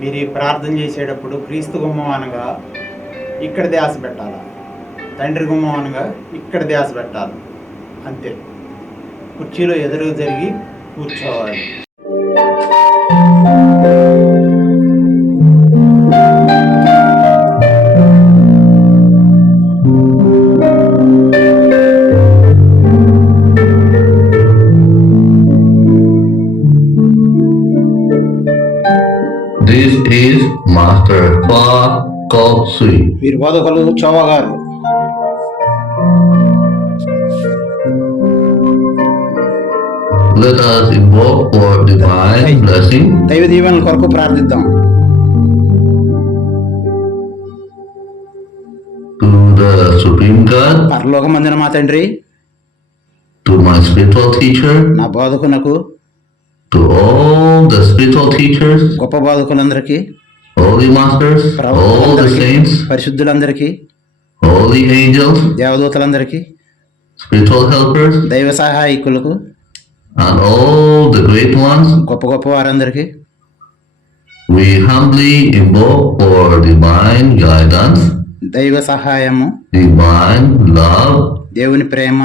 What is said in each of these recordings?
మీరు ఈ ప్రార్థన చేసేటప్పుడు క్రీస్తు గుమ్మం అనగా ఇక్కడ ధ్యాస పెట్టాలి, తండ్రి గుమ్మం అనగా ఇక్కడ ధ్యాస పెట్టాలి. అంతే. కుర్చీలో ఎదురు జరిగి కూర్చోవాలి. This is Master Hua Kok Sui. వీరి బోధకులు చోవా గారు. Let us invoke for divine blessing దైవ దీవెనల కొరకు ప్రార్థిద్దాం. to the Supreme God, పరలోకమందున మా తండ్రి, to my spiritual teacher, నా బోధకునకు, to all the spiritual teachers, గొప్ప బోధకులందరికీ, holy masters, all the saints, పరిశుద్ధులందరికీ, holy angels, దేవదూతలందరికీ, spiritual helpers, దైవ సహాయకులకు, and all the great ones, గొప్ప గొప్ప వారందరికీ we humbly invoke for divine guidance, దైవ సహాయము, divine love, దేవుని ప్రేమ,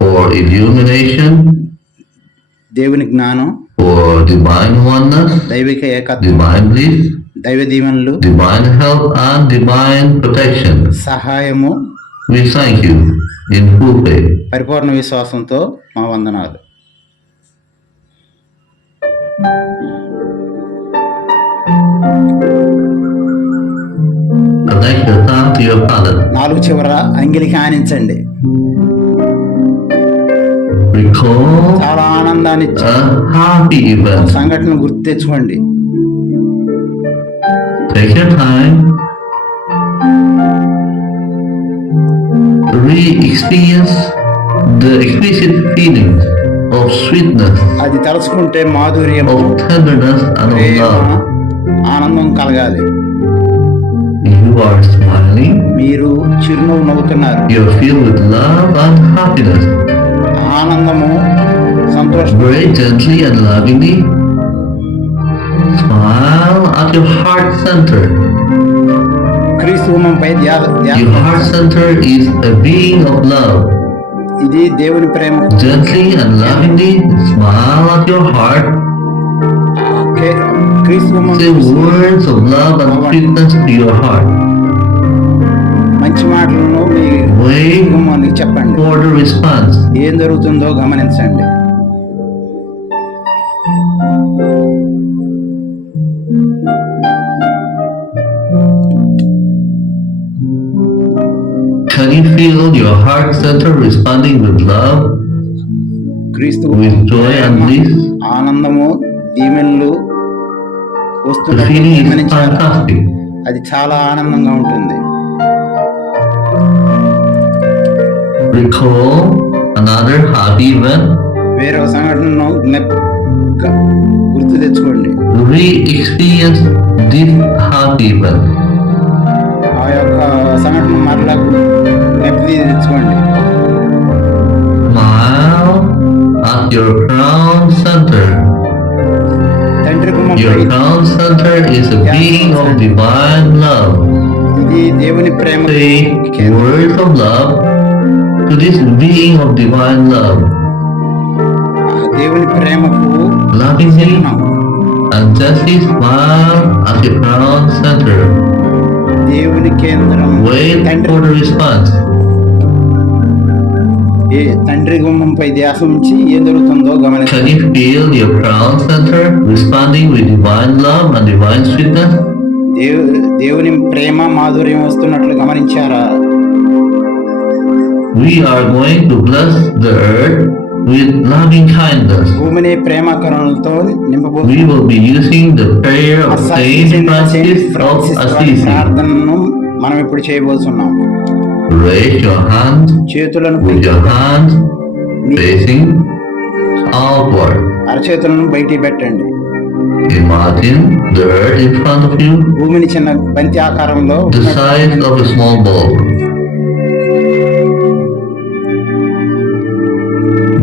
for illumination, దేవుని జ్ఞానం, for divine oneness, దైవిక ఏకత్వం, divine bliss, దైవ దీవెనలు, divine help, and divine protection. సహాయము, We thank you in full faith. పరిపూర్ణ విశ్వాసంతో మా వందనాలు. Connect your thumb to your palate. నాలుగు చివర అంగిలికి ఆనించండి. Recall చాలా ఆనందాన్ని ఇచ్చే a happy event. సంఘటన గుర్తు తెచ్చుకోండి. Take your time. Re-experience the exquisite feelings of sweetness, అది తలుచుకుంటే మాధుర్యం, of tenderness, and of Prema, love. ఆనందం కలగాలి. You are smiling. మీరు చిరునవ్వు నవ్వుతున్నారు. You are filled with love and happiness. ఆనందము, సంతోషం. Very gently and lovingly smile at your heart center. క్రీస్తు హోమంపై Your heart center is a being of love. ఇది దేవుని ప్రేమ. Gently and lovingly smile at your heart. క్రీస్తు హోమం Say words of love and sweetness to your heart. మంచి మాటలను మీ Wait హోమానికి చెప్పండి. for the response. ఏం జరుగుతుందో గమనించండి. Can you feel your heart center responding with love, క్రీస్తు with joy and bliss? ఆనందము, దీవెనలు The వస్తున్నప్పుడు feeling is గమనించాలి. fantastic. అది చాలా ఆనందంగా ఉంటుంది. Recall another happy event. వేరొక సంఘటనను గుర్తు తెచ్చుకోండి. Re-experience this happy event. ఆ యొక్క సంఘటన మరలా జ్ఞప్తి తెచ్చుకోండి. Smile at your crown center. తండ్రి Your కుమారుడు, crown center is a being of divine love. ఇది దేవుని ప్రేమ. Say words of love to this being of divine love. ఆ దేవుని ప్రేమకు Lovingly చిహ్నం. and gently smile at your crown center. దేవుని కేంద్రం. Wait తండ్రి for the response. తండ్రి గుమ్మంపై ధ్యాస ఉంచి ఏం జరుగుతుందో Can గమనించండి. you feel your crown center responding with divine love and divine sweetness? దేవుని ప్రేమ, మాధుర్యం వస్తున్నట్లు గమనించారా? We are going to bless the earth with loving kindness. భూమిని ప్రేమ కరుణలతో నింపబోతున్నారు. We will be using the prayer of Saint Francis of Assisi. ప్రార్థనను మనం ఇప్పుడు చేయబోతున్నాం. Raise your hand చేతులను with your hands facing outward. అరచేతులను బయటికి పెట్టండి. Imagine the earth in front of you, భూమిని చిన్న బంతి ఆకారంలో the size of a small ball.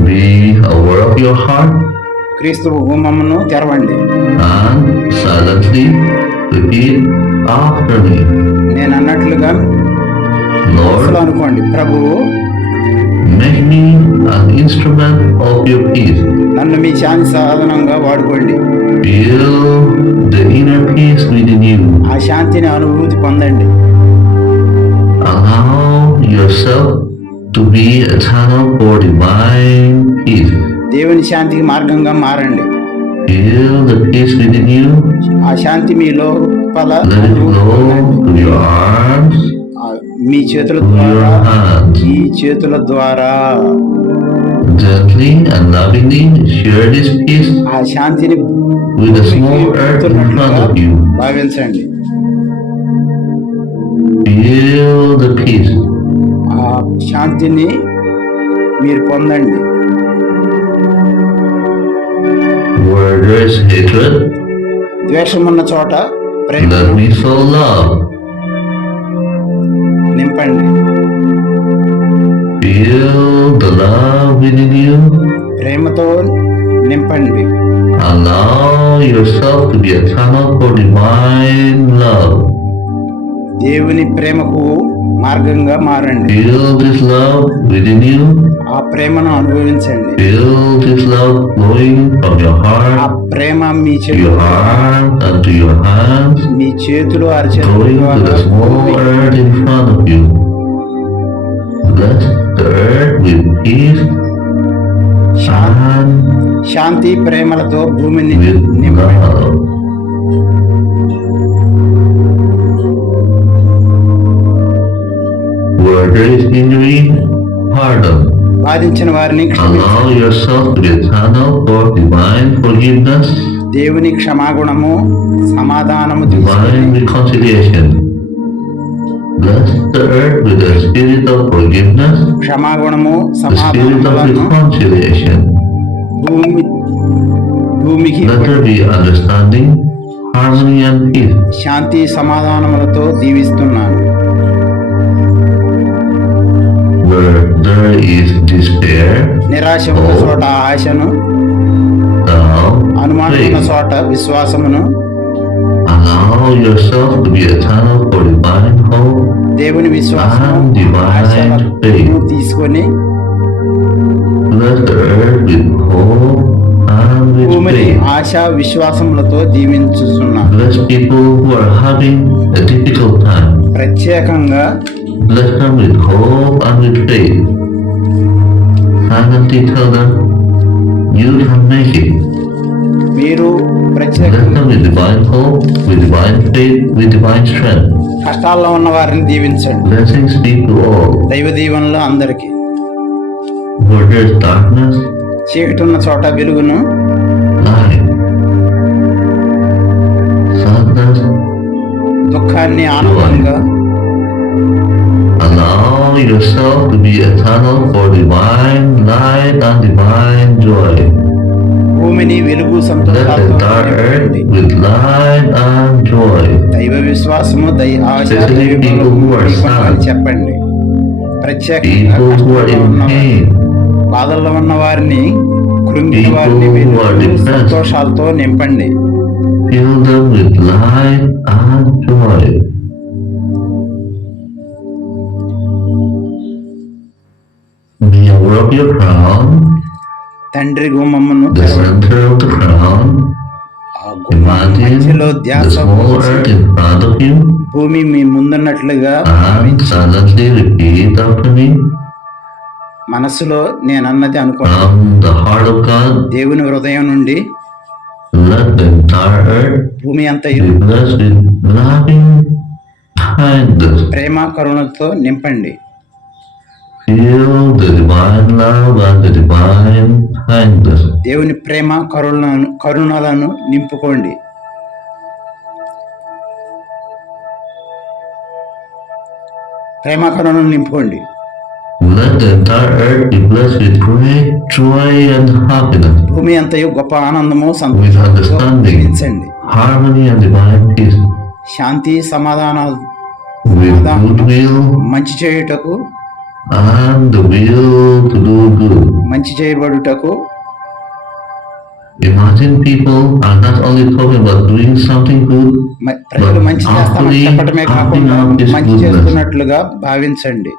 Be aware of your heart. క్రీస్తు గుమ్మమును తెరవండి. and silently repeat after me. నేను అన్నట్లుగా మనసులో Lord, అనుకోండి. ప్రభువు, make me an instrument of your peace. నన్ను మీ శాంతి సాధనంగా వాడుకోండి. Feel the inner peace within you. ఆ శాంతిని అనుభూతి పొందండి. Allow yourself to be a channel for divine peace. దేవుని శాంతికి మార్గంగా మారండి. Feel the peace within you. ఆ శాంతి మీ లోపల Let it అనుభూతి flow పొందండి. to your arms, ఆ మీ చేతుల to your ద్వారా, hands. ఈ చేతుల ద్వారా Gently and lovingly share this peace ఆ శాంతిని with the small earth in front of you. భావించండి. Feel the peace. ఆ శాంతిని మీరు పొందండి. Where there is hatred, ద్వేషం ఉన్న చోట ప్రేమ let me sow love. నింపండి. Feel the love within you. ప్రేమతో నింపండి. Allow yourself to be a channel for divine love. దేవుని ప్రేమకు మార్గంగా మారండి. Feel this love within you. ఆ ప్రేమను అనుభవించండి. Feel this love flowing from your ఆ heart Prema me to your heart and to your hands, మీ చేతులు అరచేతుల going to ద్వారా the small earth in front of you. Bless the earth with peace and శాంతి ప్రేమలతో భూమిని with నింపండి. love. Where there is injury, pardon. బాధించిన వారిని క్షమించండి. Allow yourself to be a channel for divine forgiveness, దేవుని క్షమాగుణము, సమాధానము తీసుకొని divine reconciliation. Bless the earth with the spirit of forgiveness, క్షమాగుణము, the spirit of సమాధానములను reconciliation. భూమికి Let there be understanding, harmony, and peace. Shanti సమాధానములతో దీవిస్తున్నాను. Where there is despair, నిరాశ ఉన్న చోట ఆశను, thou అనుమానం ఉన్న faith. చోట విశ్వాసమును, Allow yourself to be a channel for divine hope, దేవుని విశ్వాసము, and divine ఆశలను faith. తీసుకొని Bless the earth with hope and with భూమిని faith. Asha విశ్వాసములతో దీవించుతున్నాను. Bless people who are having a difficult time. ప్రత్యేకంగా Bless them with hope and with faith. Silently tell them, you can make it. మీరు Bless ప్రత్యేకంగా them with divine hope, with divine faith, with divine strength. కష్టాల్లో ఉన్న వారిని దీవించండి. Blessings be to all. దైవ దీవెనలు అందరికీ. Where there is darkness, చీకటి ఉన్న చోట వెలుగును, light. Sadness, దుఃఖాన్ని ఆనందంగా, allow yourself to be a channel for divine light and divine joy. భూమిని వెలుగు Bless the సంతోషాలతో entire earth నింపండి. with light and joy. దైవ విశ్వాసము, ఆశ, Especially people who are sad. అని చెప్పండి. ప్రత్యేకంగా People who are కష్టంలో in ఉన్న pain, బాధల్లో ఉన్న వారిని, కృంగిన వారిని People who are వెలుగు depressed. సంతోషాలతో నింపండి. fill them with light and joy. Be aware of your crown, తండ్రి గుమ్మమును the center of the crown. ఆ గుమ్మం మధ్యలో Imagine the ధ్యాస small ఉంచి, earth in front of you భూమి మీ ముందున్నట్లుగా and భావించి, silently repeat after me. మనసులో నేనన్నది అనుకోండి. From the heart of God, దేవుని హృదయం నుండి let the entire earth భూమి అంతయు be blessed with loving kindness. ప్రేమ కరుణతో నింపండి. Feel the divine love and the divine kindness. దేవుని ప్రేమ కరుణలను నింపుకోండి. ప్రేమ కరుణను నింపుకోండి. Let the entire earth be blessed with great joy and happiness, భూమి అంతయు గొప్ప ఆనందము, with సంతోషంతో understanding, జీవించండి. harmony, and divine peace, శాంతి సమాధానాలు, with goodwill మంచి చేయుటకు, and the will to do good. మంచి చేయబడుటకు, Imagine people are not only talking about doing something good, ప్రజలు మంచి చేస్తామని చెప్పటమే కాకుండా మంచి చేస్తున్నట్లుగా భావించండి.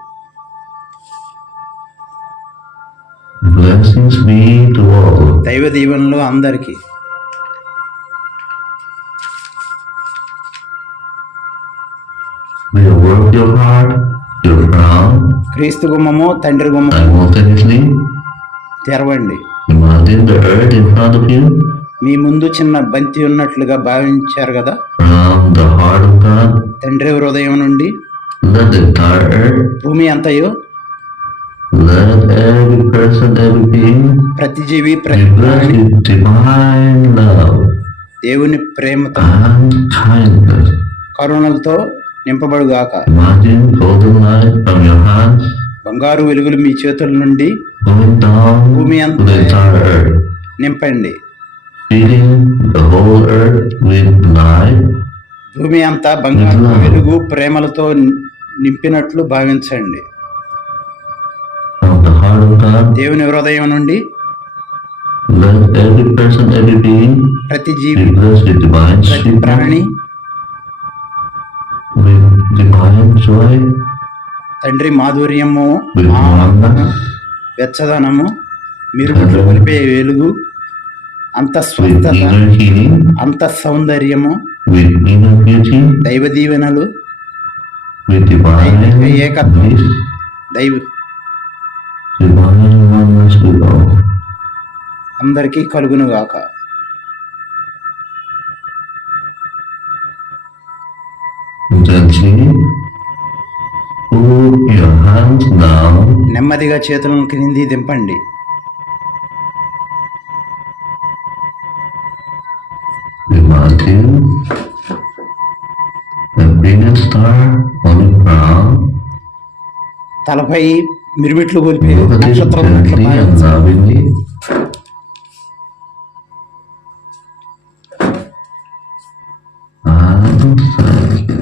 blessings be to all. దైవ దీవెనలు అందరికీ. May the work of your heart, your crown, క్రీస్తు గుమ్మము తండ్రి గుమ్మము simultaneously తెరవండి. imagine the earth in front of you, మీ ముందు చిన్న బంతి ఉన్నట్లుగా భావించారు కదా. from the heart of God. తండ్రి హృదయం నుండి Let the entire earth, భూమి అంతయు, let every person, every being ప్రతి జీవి be ప్రతి blessed ప్రాణి with divine love దేవుని ప్రేమతో and kindness. కరుణలతో నింపబడుగాక. Imagine golden light from your hands బంగారు వెలుగులు మీ చేతుల నుండి going down భూమి to అంతా the entire earth, నింపండి. filling the whole earth with light. భూమి అంతా బంగారు వెలుగు ప్రేమలతో నింపినట్లు భావించండి. From the heart of God, దేవుని హృదయం నుండి let every person, every being ప్రతి be G V blessed with divine ప్రతి ప్రాణి sweetness, with divine joy, తండ్రి మాధుర్యము, with oneness, వెచ్చదనము, మిరుగుట్లు కొలిపే వెలుగు, అంత with స్వస్థత, inner healing, అంత సౌందర్యము, with inner beauty, దైవ దీవెనలు, with divine ఏకత్వం, bliss, దైవ divine oneness with all. అందరికీ కలుగునుగాక. Gently put your hands down, నెమ్మదిగా చేతులను క్రింది దింపండి. imagine a brilliant star on the ground. తలపై మిరుమిట్లు కొలిపే Look at it నక్షత్రం ఉన్నట్లు gently and భావించండి. lovingly. And silently.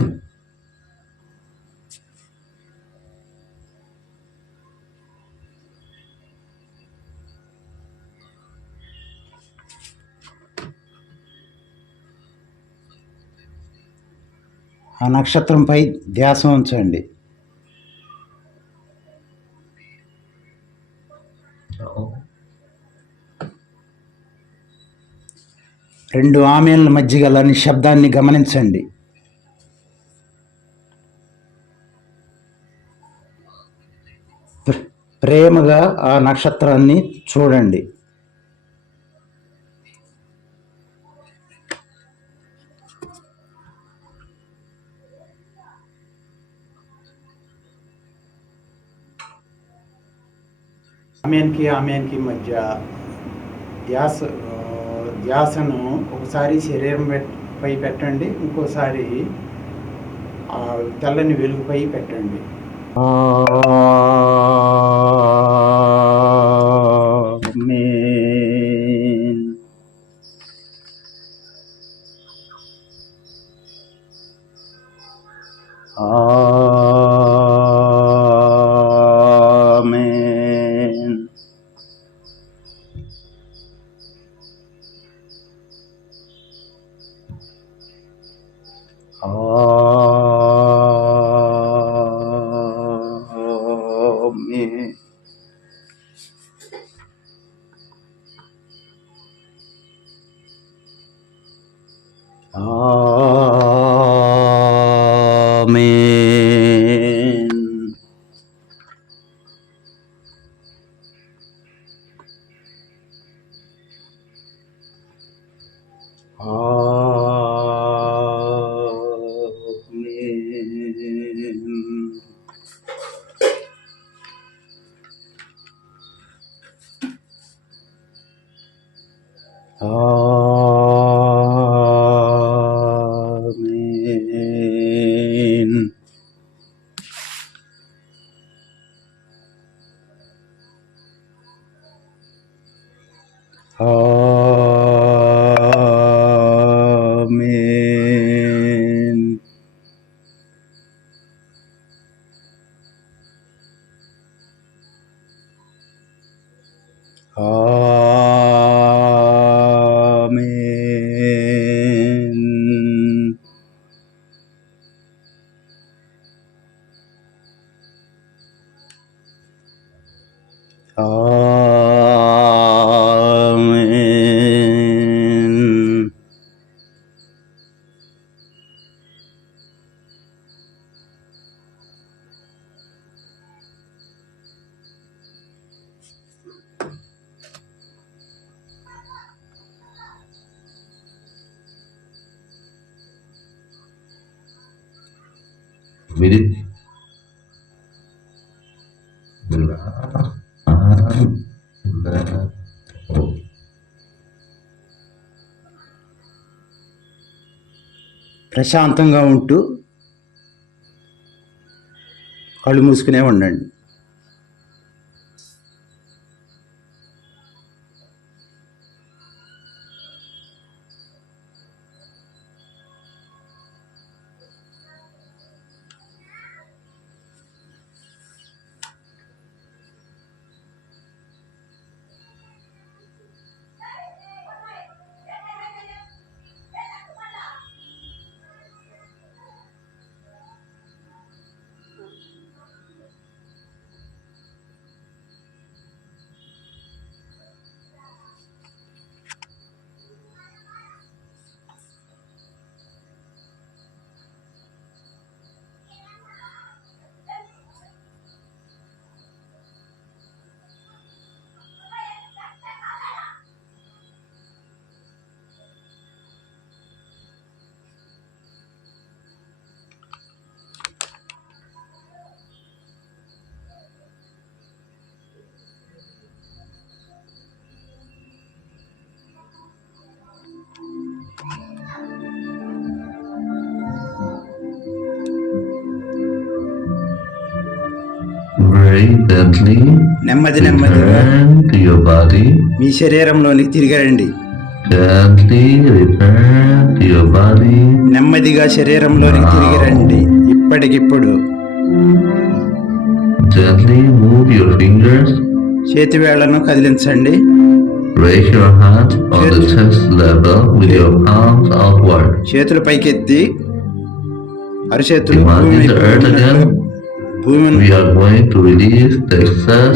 ఆ నక్షత్రంపై ధ్యాస ఉంచండి. రెండు ఆమెల మధ్య గల నిశ్శబ్దాన్ని గమనించండి. ప్రేమగా ఆ నక్షత్రాన్ని చూడండి. ఆమెన్కి మధ్య ధ్యాసను ఒకసారి శరీరం పై పెట్టండి, ఇంకోసారి ఆ తెల్లని వెలుగుపై పెట్టండి. Amen. With it. Relax and let go. ప్రశాంతంగా ఉంటూ కళ్ళు మూసుకునే ఉండండి. Very gently నెమ్మది నెమ్మదిగా return to your body. మీ శరీరంలోనికి తిరిగి రండి. Gently return to your body. నెమ్మదిగా శరీరంలోనికి తిరిగి రండి. ఇప్పటికిప్పుడు Gently move your fingers. చేతి వేళ్లను కదిలించండి. Raise your hands on the chest level with your palms outward. చేతులు పైకెత్తి అరచేతులు Imagine the earth again. We are going to release the excess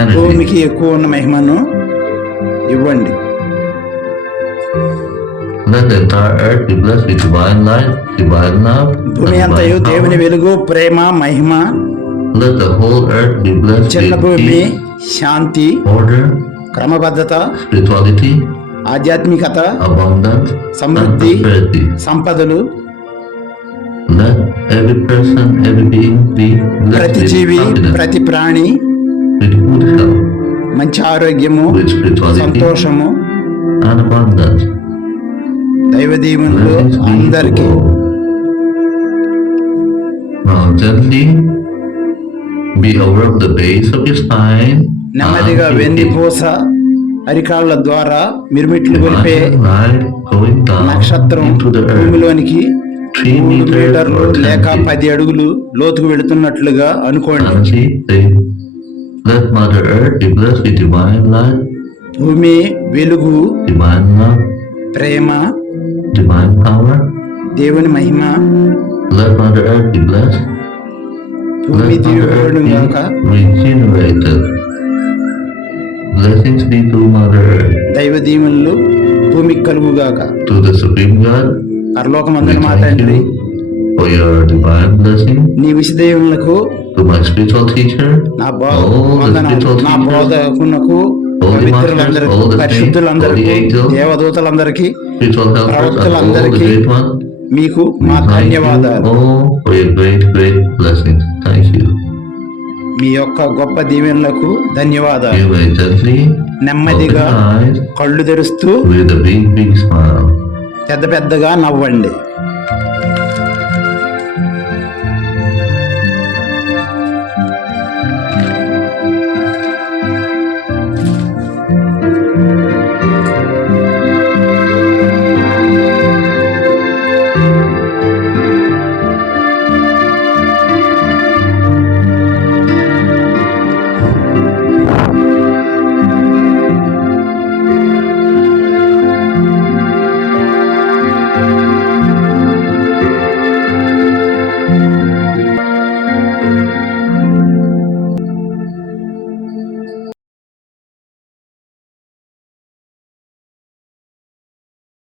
energy. భూమికి ఎక్కువ ఉన్న మహిమను ఇవ్వండి. Let the entire earth be blessed with divine light, divine love, and భూమి అంతయు divine దేవుని power. వెలుగు, ప్రేమ, మహిమ. Let the whole earth be blessed చిన్న with భూమి peace, శాంతి, order, క్రమబద్ధత, spirituality, ఆధ్యాత్మికత, abundance, and సమృద్ధి, prosperity. సంపదలు. Let every person, every being be blessed ప్రతి with G V, happiness, ప్రతి ప్రాణి with good health, మంచి ఆరోగ్యము, with spirituality, సంతోషము, and abundance. దైవ దీవెనలు Blessings be to అందరికీ. all. Now gently be aware of the base of your spine. నెమ్మదిగా and your hips. వెన్నుపూస, అరికాళ్ళ ద్వారా మిరుమిట్లు గొలిపే Imagine light going down నక్షత్రం into the earth. భూమిలోనికి 3 3 meters మీటర్లు or 10 లేక feet. 10 అడుగులు లోతుకు వెళుతున్నట్లుగా అనుకోండి. Energy, say, let Mother Earth be blessed with divine light, భూమి వెలుగు, divine love, ప్రేమ, divine power. దేవుని మహిమ. Let Mother Earth be blessed. భూమి Let Mother Earth దీవెనలను గాక. be regenerated. Blessings be to Mother Earth. దైవ దీవెనలు భూమికి కలుగుగాక. To the Supreme God, పరలోకమందున we మా thank తండ్రి, you for your divine blessing. నీ విశుద్ధీవులకు To my spiritual teacher, నా all the వందనాలు. spiritual నా teachers, బోధకునకు, all the పవిత్రులందరికీ, masters, all the saints, పరిశుద్ధులందరికీ, all the angels, దేవదూతలందరికీ, spiritual helpers, and all the ప్రవక్తలందరికీ great ones. మీకు We మా thank you ధన్యవాదాలు. all for your great, great blessings. Thank you. మీ యొక్క గొప్ప దీవెనలకు ధన్యవాదాలు. You may gently open నెమ్మదిగా your eyes కళ్ళు తెరుస్తూ with a big, big smile. పెద్ద పెద్దగా నవ్వండి.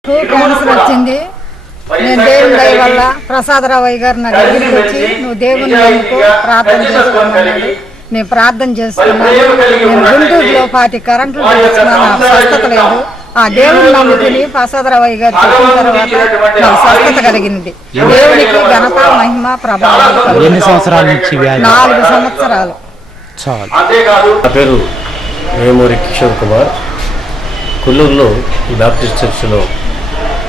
క్యాన్సర్ వచ్చింది. నేను దేవుని దయ వల్ల ప్రసాదరావయ్య గారు నా దగ్గరికి వచ్చి నువ్వు దేవుని నమ్ముకో, ప్రార్థన చేసుకున్నాడు. నేను ప్రార్థన చేసుకున్నాను. నేను గుంటూరులో 40 కరెంట్లు చేసుకున్నాను. నాకు స్వస్థత లేదు. ఆ దేవుని నమ్ముకుని ప్రసాదరావయ్య గారు చెప్పిన తర్వాత నాకు స్వస్థత కలిగింది. దేవునికి ఘనత మహిమ ప్రభావం. ఎన్ని సంవత్సరాల నుంచి వ్యాధి? 4 సంవత్సరాలు. చాలు. నా పేరు వేమూరి కిషోర్ కుమార్. కొల్లూరులో బాప్టిస్ట్ చర్చిలో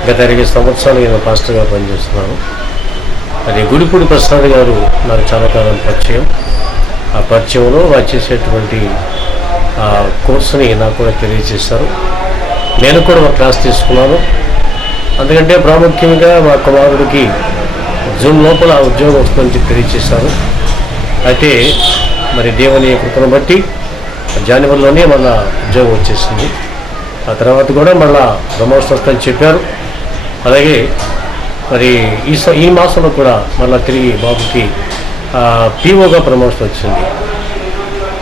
గత 20 సంవత్సరాలు నేను పాస్టర్గా పనిచేస్తున్నాను. అది గుడిపూడి ప్రసాద్ గారు నాకు చాలా కాలం పరిచయం. ఆ పరిచయంలో వారు చేసేటువంటి కోర్సుని నాకు కూడా తెలియజేశారు. నేను కూడా ఒక క్లాస్ తీసుకున్నాను. అందుకంటే ప్రాముఖ్యంగా మా కుమారుడికి జూన్ లోపల ఉద్యోగం వస్తుందని తెలియజేశారు. అయితే మరి దేవుని కృపను బట్టి జనవరిలోనే మళ్ళా ఉద్యోగం వచ్చేసింది. ఆ తర్వాత కూడా మళ్ళా ప్రమోషన్ వస్తుందని చెప్పారు. అలాగే మరి ఈ మాసంలో కూడా మళ్ళీ తిరిగి బాబుకి పీఓగా ప్రమోషన్ వచ్చింది.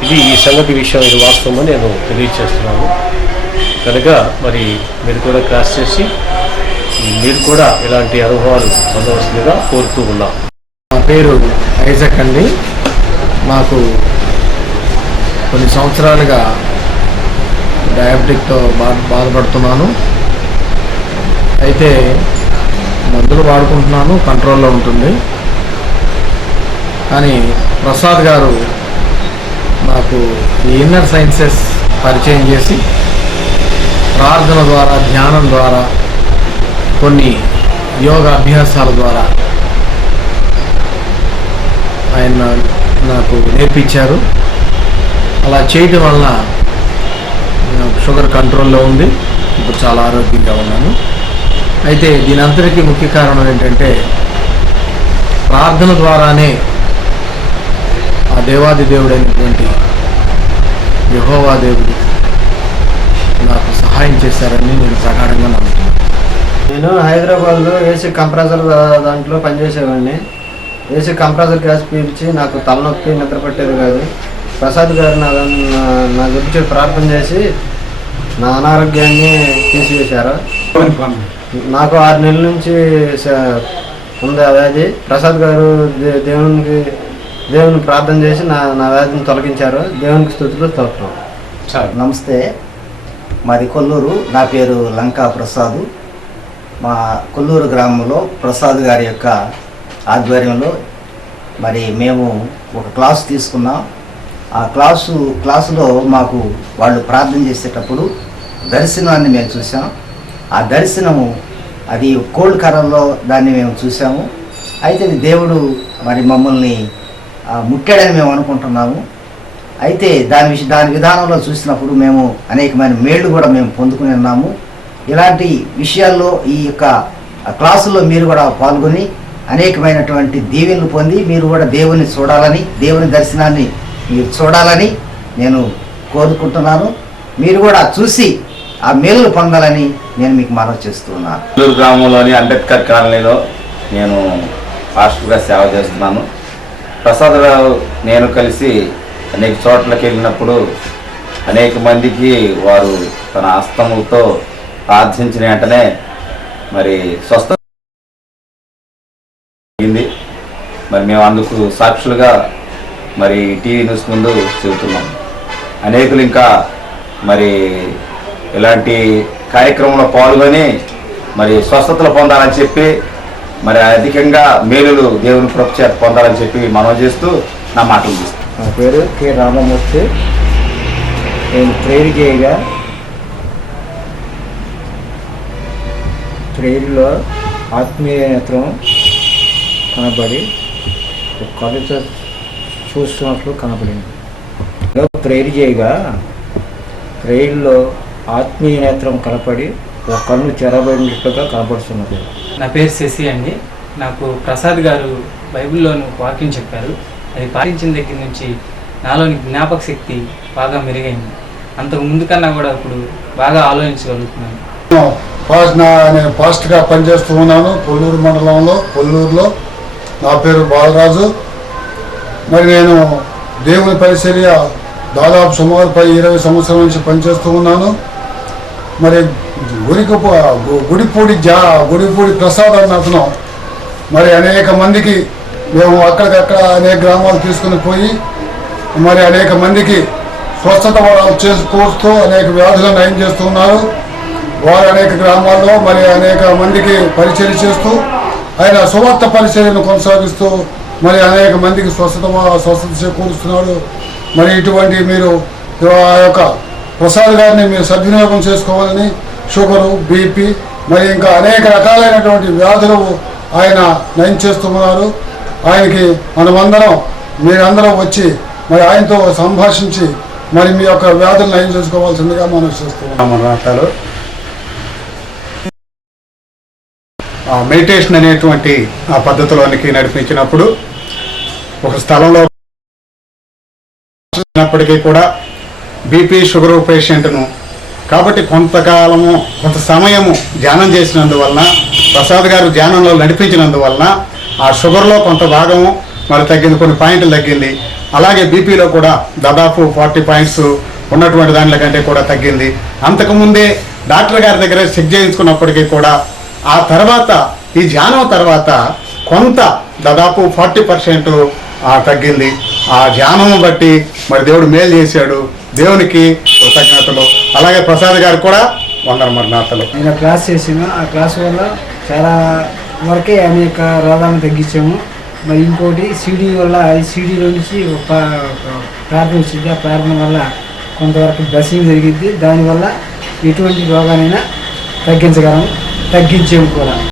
ఇది ఈ సంగతి విషయం, ఇది వాస్తవం అని నేను తెలియజేస్తున్నాను. కనుక మరి మీరు కూడా క్లాస్ చేసి మీరు కూడా ఇలాంటి అనుభవాలు పొందవలసిందిగా కోరుతూ ఉన్నాం. నా పేరు ఐజక్ అండి. నాకు కొన్ని సంవత్సరాలుగా డయాబెటిక్తో బాధపడుతున్నాను. అయితే మందులు వాడుకుంటున్నాను, కంట్రోల్లో ఉంటుంది. కానీ ప్రసాద్ గారు నాకు ఈ ఇన్నర్ సైన్సెస్ పరిచయం చేసి ప్రార్థన ద్వారా, ధ్యానం ద్వారా, కొన్ని యోగా అభ్యాసాల ద్వారా ఆయన నాకు నేర్పించారు. అలా చేయటం వలన షుగర్ కంట్రోల్లో ఉంది. ఇప్పుడు చాలా ఆరోగ్యంగా ఉన్నాను. అయితే దీని అంతటికీ ముఖ్య కారణం ఏంటంటే ప్రార్థన ద్వారానే ఆ దేవాది దేవుడైనటువంటి యెహోవా దేవుడు నాకు సహాయం చేశారని నేను ప్రగాఢంగా నమ్ముతున్నాను. నేను హైదరాబాద్లో ఏసీ కంప్రెసర్ దాంట్లో పనిచేసేవాడిని. ఏసీ కంప్రెసర్ గ్యాస్ పీల్చి నాకు తలనొప్పి, నిద్ర పట్టేది కాదు. ప్రసాద్ గారు నా గురించి ప్రార్థన చేసి నా అనారోగ్యాన్ని తీసివేశారు. నాకు 6 నెలల నుంచి ఉంది ఆ వ్యాధి. ప్రసాద్ గారు దేవుని ప్రార్థన చేసి నా వ్యాధిని తొలగించారు. దేవునికి స్తుతులు స్తోత్రం. నమస్తే, మాది కొల్లూరు. నా పేరు లంకా ప్రసాద్. మా కొల్లూరు గ్రామంలో ప్రసాద్ గారి యొక్క ఆధ్వర్యంలో మరి మేము ఒక క్లాసు తీసుకున్నాం. ఆ క్లాసులో మాకు వాళ్ళు ప్రార్థన చేసేటప్పుడు దర్శనాన్ని మేము చూసాం. ఆ దర్శనము అది కోల్డ్ కలర్లో దాన్ని మేము చూసాము. అయితే దేవుడు మరి మమ్మల్ని ముట్టాడని మేము అనుకుంటున్నాము. అయితే దాని విధానంలో చూసినప్పుడు మేము అనేకమైన మేళ్ళు కూడా మేము పొందుకుని ఉన్నాము. ఇలాంటి విషయాల్లో ఈ యొక్క క్లాసుల్లో మీరు కూడా పాల్గొని అనేకమైనటువంటి దీవెనలు పొంది మీరు కూడా దేవుని చూడాలని, దేవుని దర్శనాన్ని మీరు చూడాలని నేను కోరుకుంటున్నాను. మీరు కూడా చూసి ఆ మేలు పొందాలని నేను మీకు మనవి చేస్తున్నాను. కొల్లూరు గ్రామంలోని అంబేద్కర్ కాలనీలో నేను పాస్టర్గా సేవ చేస్తున్నాను. ప్రసాద్ రావు నేను కలిసి అనేక చోట్లకి వెళ్ళినప్పుడు అనేక మందికి వారు తన హస్తములతో ప్రార్థించిన వెంటనే మరి స్వస్థ అయింది. మరి మేము అందుకు సాక్షులుగా మరి టీవీ న్యూస్ ముందు చెబుతున్నాం. అనేకులు ఇంకా మరి ఇలాంటి కార్యక్రమంలో పాల్గొని మరి స్వస్థతలు పొందాలని చెప్పి మరి అధికంగా మేలులు దేవుని కృప చేత పొందాలని చెప్పి మనవి చేస్తూ నా మాటలు తీస్తాను. నా పేరు కె రామమూర్తి. నేను ప్రేయర్లో ఆత్మీయ నేత్రం కనబడి ఒక కళ్ళతో చూస్తున్నట్లు కనబడింది. ప్రేయర్ చేయగా ప్రేయర్లో ఆత్మీయ నేత్రం కనపడి ఒక కన్ను చెరబడినట్లుగా కనపడుతున్నది. నా పేరు శశి అండి. నాకు ప్రసాద్ గారు బైబిల్లోని వాక్యం చెప్పారు. అది పాటించిన దగ్గర నుంచి నాలోని జ్ఞాపక శక్తి బాగా మెరుగైంది. అంతకు ముందు కన్నా కూడా ఇప్పుడు బాగా ఆలోచించగలుగుతున్నాను. నేను పాస్ట్గా పనిచేస్తూ ఉన్నాను కొల్లూరు మండలంలో, కొల్లూరులో. నా పేరు బాలరాజు. మరి నేను దేవుని పరిచర్య దాదాపు సుమారు 20 సంవత్సరాల నుంచి పనిచేస్తూ ఉన్నాను. మరి గుడిపూడి ప్రసాద్ అన్న అతను మరి అనేక మందికి మేము అక్కడికక్కడ అనేక గ్రామాలు తీసుకుని పోయి మరి అనేక మందికి స్వస్థత చేకూరుస్తూ అనేక వ్యాధులను నయం చేస్తూ ఉన్నారు. వారు అనేక గ్రామాల్లో మరి అనేక మందికి పరిచయం చేస్తూ ఆయన సువార్త పరిచర్యను కొనసాగిస్తూ మరి అనేక మందికి స్వస్థత చేకూరుస్తున్నాడు. మరి ఇటువంటి మీరు ఆ యొక్క ప్రసాద్ గారిని మీరు సద్వినియోగం చేసుకోవాలని, షుగరు, బీపీ మరి ఇంకా అనేక రకాలైనటువంటి వ్యాధులు ఆయన నయం చేస్తున్నారు. ఆయనకి మీరందరం వచ్చి మరి ఆయనతో సంభాషించి మరి మీ యొక్క వ్యాధులు నయం చేసుకోవాల్సిందిగా మనం చేస్తున్నాం. మెడిటేషన్ అనేటువంటి ఆ పద్ధతిలోనికి నడిపించినప్పుడు ఒక స్థలంలో ఉన్నప్పటికీ కూడా బీపీ షుగర్ పేషెంట్ను కాబట్టి కొంత సమయము ధ్యానం చేసినందువలన, ప్రసాద్ గారు ధ్యానంలో నడిపించినందువలన ఆ షుగర్లో కొంత భాగము మరి తగ్గింది, కొన్ని పాయింట్లు తగ్గింది. అలాగే బీపీలో కూడా దాదాపు 40 పాయింట్స్ ఉన్నటువంటి దానిల కంటే కూడా తగ్గింది. అంతకుముందే డాక్టర్ గారి దగ్గర చెక్ చేయించుకున్నప్పటికీ కూడా ఆ తర్వాత ఈ ధ్యానం తర్వాత కొంత దాదాపు 40% తగ్గింది. ఆ ధ్యానం బట్టి మరి దేవుడు మేలు చేశాడు. దేవునికి కృతజ్ఞతలు. అలాగే ప్రసాద్ గారు కూడా వందనమరణాతలు. నేను క్లాస్ చేసాను. ఆ క్లాస్ వల్ల చాలా వరకే అనేక రోగాలను తగ్గించాము. మరి ఇంకోటి సీడీ వల్ల సీడీలో నుంచి ఒక ప్రార్థన వచ్చింది. ఆ ప్రార్థన వల్ల కొంతవరకు బ్లెస్సింగ్ జరిగింది. దానివల్ల ఎటువంటి రోగానైనా తగ్గించాము కూడా.